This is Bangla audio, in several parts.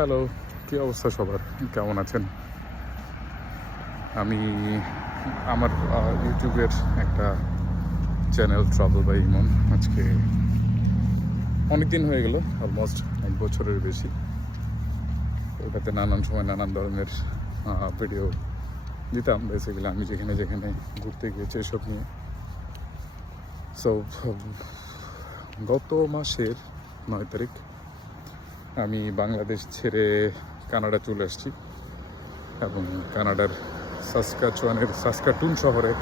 হ্যালো, কী অবস্থা সবার? কেমন আছেন? আমি আমার ইউটিউবের একটা চ্যানেল ট্রাভেল বাই ইমন আজকে অনেক দিন হয়ে গেল, অলমোস্ট 1 বছরের বেশি। ওটাতে নানান সময় নানান ধরনের ভিডিও দিতাম। বেসিক্যালি আমি যেখানে যেখানে ঘুরতে গিয়েছি এসব নিয়ে। সো গত মাসের 9 তারিখ আমি বাংলাদেশ ছেড়ে কানাডা চলে আসছি এবং কানাডার সাসকাটুন শহরে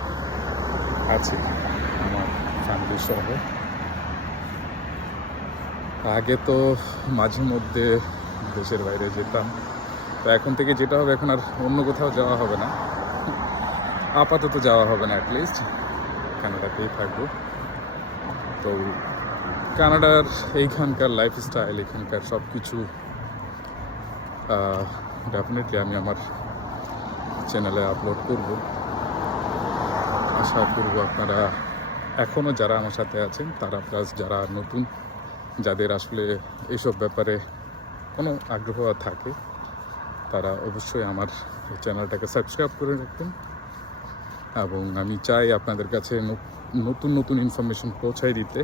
আছি আমার ফ্যামিলির সহ। আগে তো মাঝে মধ্যে দেশের বাইরে যেতাম, তো এখন থেকে যেটা হবে, এখন আর অন্য কোথাও যাওয়া হবে না, আপাতত যাওয়া হবে না, অ্যাটলিস্ট কানাডাতেই থাকবো। তো কানাডার এইখানকার লাইফস্টাইল, এখানকার সব কিছু ডেফিনেটলি আমি আমার চ্যানেলে আপলোড করব। আশা করব আপনারা এখনও যারা আমার সাথে আছেন তারা, প্লাস যারা নতুন, যাদের আসলে এইসব ব্যাপারে কোনো আগ্রহ থাকে, তারা অবশ্যই আমার চ্যানেলটাকে সাবস্ক্রাইব করে রাখবেন। এবং আমি চাই আপনাদের কাছে নতুন নতুন ইনফরমেশন পৌঁছাই দিতে।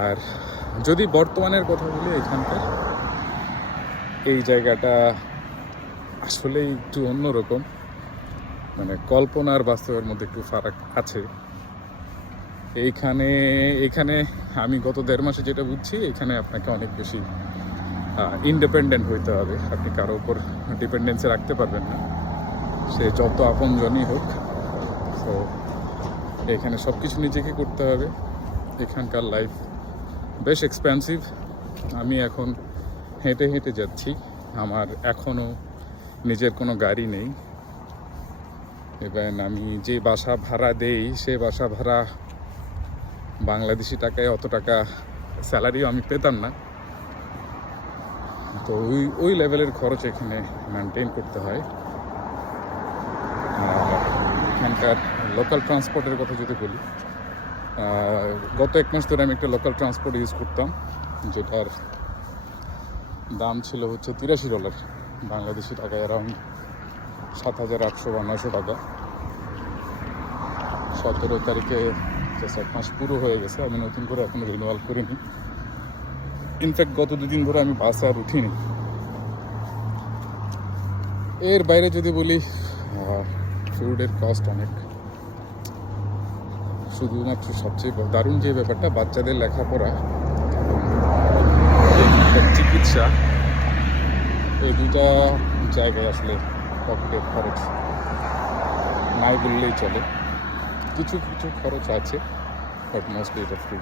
আর যদি বর্তমানের কথা বলি, এখানকার এই জায়গাটা আসলে একটু অন্যরকম, মানে কল্পনা আর বাস্তবের মধ্যে একটু ফারাক আছে। এখানে আমি গত 1.5 মাসে যেটা বুঝছি, এখানে আপনাকে অনেক বেশি ইন্ডিপেন্ডেন্ট হইতে হবে। আপনি কারো উপর ডিপেন্ডেন্সি রাখতে পারবেন না, সে যত আপনজনই হোক। তো এখানে সব কিছু নিজেকে করতে হবে। এখানকার লাইফ বেশ এক্সপেন্সিভ। আমি এখন হেঁটে হেঁটে যাচ্ছি, আমার এখনও নিজের কোনো গাড়ি নেই। এবার আমি যে বাসা ভাড়া দেই, সে বাসা ভাড়া বাংলাদেশি টাকায় অত টাকা স্যালারিও আমি পেতাম না। তো ওই লেভেলের খরচ এখানে মেনটেন করতে হয়। এখানকার লোকাল ট্রান্সপোর্টের কথা যদি বলি, গত 1 মাস ধরে আমি একটা লোকাল ট্রান্সপোর্ট ইউজ করতাম, যেটার দাম ছিল হচ্ছে $83, বাংলাদেশি টাকায় অ্যারাউন্ড 7,800 বা 900 টাকা। 17 তারিখে জাস্ট 1 মাস পুরো হয়ে গেছে, আমি নতুন করে এখনো রিনিউয়াল করিনি। ইনফ্যাক্ট গত 2 দিন ধরে আমি বাসে আর উঠিনি। এর বাইরে যদি বলি, ফুডের কস্ট অনেক। শুধুমাত্র সবচেয়ে দারুণ যে ব্যাপারটা, বাচ্চাদের লেখাপড়া, চিকিৎসা, এই দুটা জায়গায় আসলে পকেটের খরচ নাই বললেই চলে। কিছু কিছু খরচ আছে, বাট মোস্টলি এটা ফ্রি।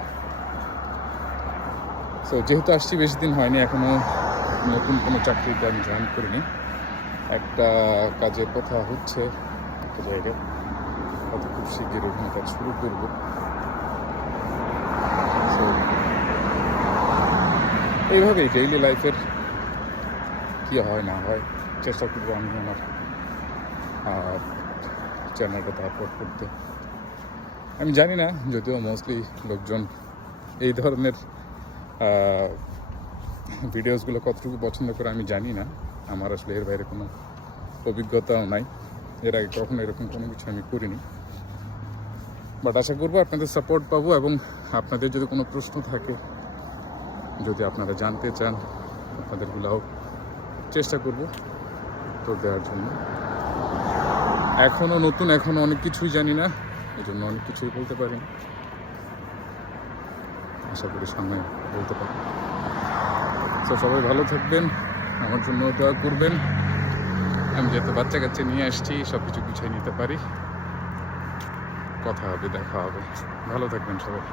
সো যেহেতু আসছি, বেশি দিন হয়নি, এখনও নতুন কোনো চাকরিতে আমি জয়েন করিনি। একটা কাজের কথা হচ্ছে একটা জায়গায়, হয়তো খুব শিগগির ওখানে কাজ শুরু করবো। সো এইভাবেই ডেইলি লাইফের কী হয় না হয় চেষ্টা করবো আমি আমার চ্যানেলটাতে আপলোড করতে। আমি জানি না, যদিও মোস্টলি লোকজন এই ধরনের ভিডিওসগুলো কতটুকু পছন্দ করে আমি জানি না। আমার আসলে এর বাইরে কোনো অভিজ্ঞতাও নাই, এর আগে কখনো এরকম কোনো কিছু আমি করিনি। বাট আশা করবো আপনাদের সাপোর্ট পাবো, এবং আপনাদের যদি কোনো প্রশ্ন থাকে, যদি আপনারা জানতে চান, আপনাদেরগুলোও চেষ্টা করব উত্তর দেওয়ার জন্য। এখনও নতুন, এখনও অনেক কিছুই জানি না, এই জন্য অনেক কিছুই বলতে পারি না। আশা করি সামনে বলতে পারি। তো সবাই ভালো থাকবেন, আমার জন্য দোয়া করবেন। আমি যেহেতু বাচ্চা কাচ্চা নিয়ে আসছি, সব কিছু গুছিয়ে নিতে পারি। কথা হবে, দেখা হবে। ভালো থাকবেন সবাই।